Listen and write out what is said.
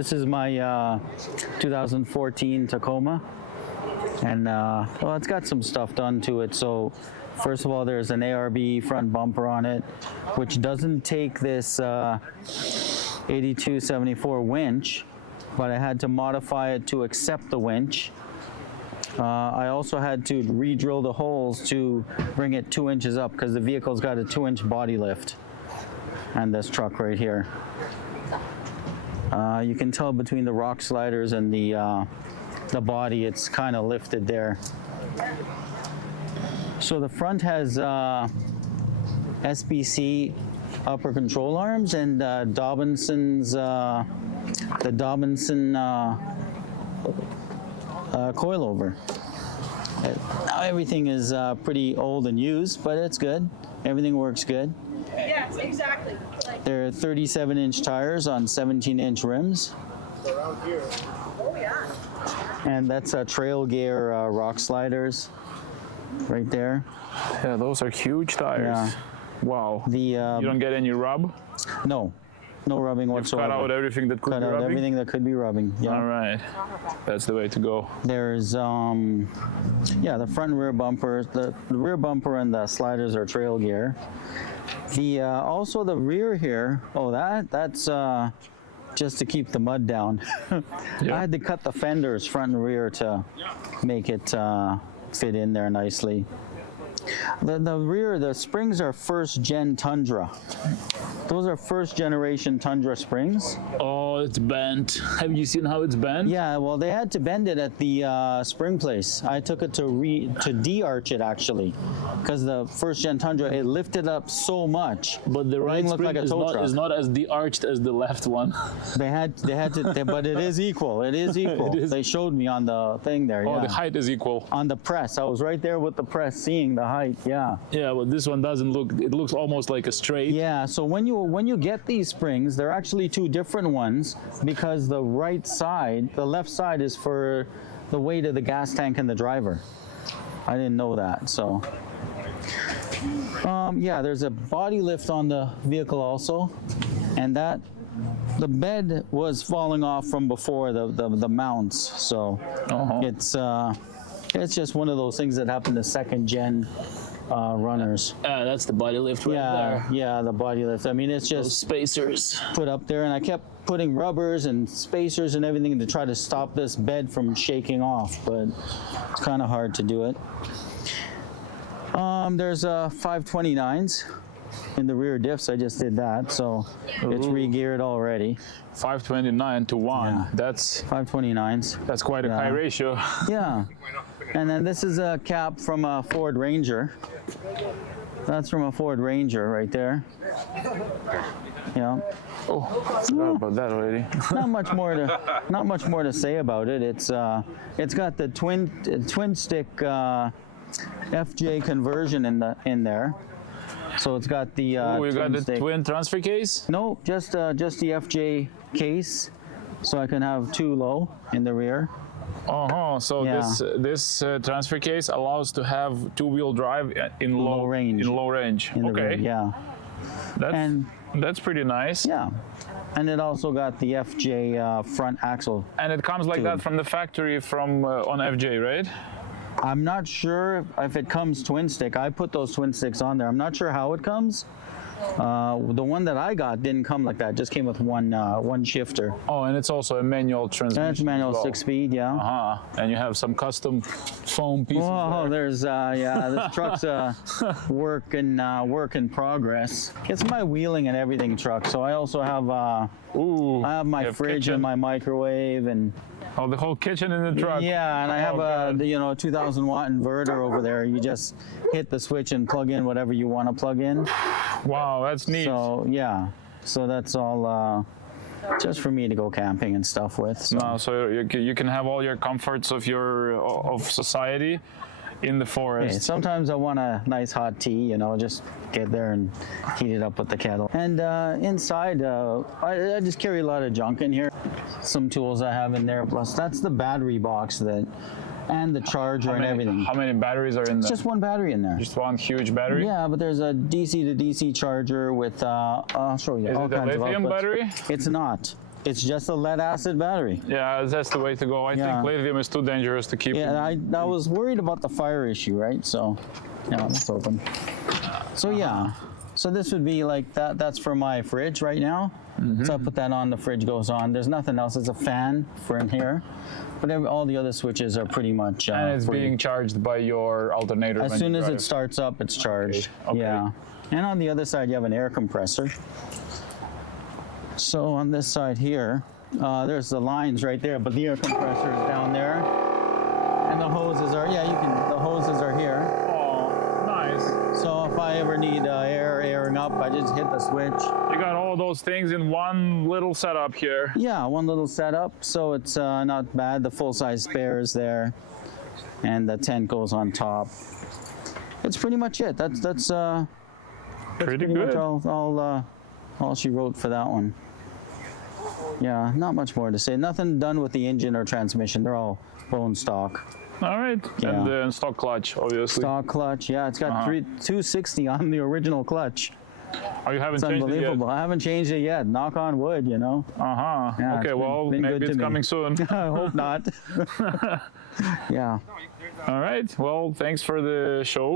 This is my 2014 Tacoma, and well, it's got some stuff done to it. So first of all, there's an ARB front bumper on it, which doesn't take this 8274 winch, but I had to modify it to accept the winch. I also had to re-drill the holes to bring it 2 inches up because the vehicle's got a 2-inch body lift. And this truck right here. You can tell between the rock sliders and the body, it's kind of lifted there. So the front has SBC upper control arms and Dobinson's the Dobinson coilover. Now everything is pretty old and used, but it's good. Everything works good. Yes, exactly. There are 37-inch tires on 17-inch rims. Oh, yeah. And that's trail gear rock sliders right there. Yeah, those are huge tires. Yeah. Wow. You don't get any rub? No rubbing whatsoever. Cut out everything that could be rubbing? Everything that could be rubbing. Yeah. All right. That's the way to go. There's yeah, the front and rear bumpers. The rear bumper and the sliders are trail gear. The also the rear here. Oh, that's just to keep the mud down. Yeah. I had to cut the fenders front and rear to make it fit in there nicely. The rear, the springs are first gen Tundra. Those are first generation Tundra springs. Oh, it's bent. Have you seen how it's bent? Yeah, well, they had to bend it at the spring place. I took it to de-arch it actually, because the first gen Tundra, it lifted up so much. But the right spring like a tow truck. is not as de-arched as the left one. They had to, but it is equal. It is equal. It is. They showed me on the thing there. Oh, yeah. the height is equal. On the press, I was right there with the press, seeing the height. Yeah. Yeah, but this one doesn't look. It looks almost like a straight. Yeah. So when you get these springs, they're actually two different ones because the right side, the left side, is for the weight of the gas tank and the driver. I didn't know that. So. Yeah, there's a body lift on the vehicle also, and that the bed was falling off from before the mounts. So it's just one of those things that happened to second gen runners. That's the body lift right there. Yeah, the body lift. I mean, it's Those just spacers. put up there, and I kept putting rubbers and spacers and everything to try to stop this bed from shaking off, but it's kind of hard to do it. There's 529s in the rear diffs. I just did that, so it's re-geared already. 529 to 1. Yeah. That's 529s. That's quite a high ratio. Yeah. And then this is a cap from a Ford Ranger. That's from a Ford Ranger right there. Yeah. Oh, I forgot about that already. Not much more to say about it. It's got the twin stick FJ conversion in there. So it's got the You got the twin transfer case? No, just the FJ case, so I can have 2 low in the rear. So Yeah. this transfer case allows to have 2-wheel drive in Low range. In low range. In the Okay. rear, yeah. That's pretty nice. Yeah. And it also got the FJ front axle. And it comes like that from the factory from on FJ, right? I'm not sure if it comes twin stick. I put those twin sticks on there. I'm not sure how it comes. The one that I got didn't come like that. It just came with one shifter. Oh, and it's also a manual transmission. That's manual as well. 6-speed, yeah. And you have some custom foam pieces. Oh, there. there's this truck's a work in progress. It's my wheeling and everything truck. So I also have Ooh, I have my you have fridge kitchen. and my microwave and Oh, the whole kitchen in the truck. yeah, and I have God. a 2,000 watt inverter over there. You just hit the switch and plug in whatever you want to plug in. Wow, that's neat. So yeah, so that's all just for me to go camping and stuff with. So. So you can have all your comforts of society in the forest. Hey, sometimes I want a nice hot tea, just get there and heat it up with the kettle. And inside, I just carry a lot of junk in here. Some tools I have in there, plus that's the battery box and the charger and everything. How many batteries are in there? It's just one battery in there. Just one huge battery? Yeah, but there's a DC to DC charger with, I'll show you, Is all it a kinds of lithium outputs. battery? It's not. It's just a lead acid battery. Yeah, that's the way to go. I Yeah. think lithium is too dangerous to keep. Yeah, I was worried about the fire issue, right? So, yeah, it's open. So yeah, so this would be like that. That's for my fridge right now. So I put that on. The fridge goes on. There's nothing else. It's a fan for in here, but all the other switches are pretty much. And it's free. being charged by your alternator. As when soon you as it drive. starts up, it's charged. Okay. Yeah, and on the other side you have an air compressor. So on this side here, there's the lines right there, but the air compressor is down there, and the hoses are. Yeah, you can. The hoses are here. Oh, nice. So if I ever need airing up, I just hit the switch. You got all those things in one little setup here. Yeah, one little setup, so it's not bad. The full-size spare is there, and the tent goes on top. It's pretty much it. That's Pretty pretty much good. all she wrote for that one. Yeah, not much more to say. Nothing done with the engine or transmission. They're all bone stock. All right. Yeah. And the stock clutch, obviously. Stock clutch. Yeah, it's got 260 on the original clutch. Oh, you haven't It's changed it yet? unbelievable. I haven't changed it yet. Knock on wood, you know. Uh-huh. Yeah, Okay, it's well, been maybe good to it's me. coming soon. I hope not. Yeah. All right. Well, thanks for the show.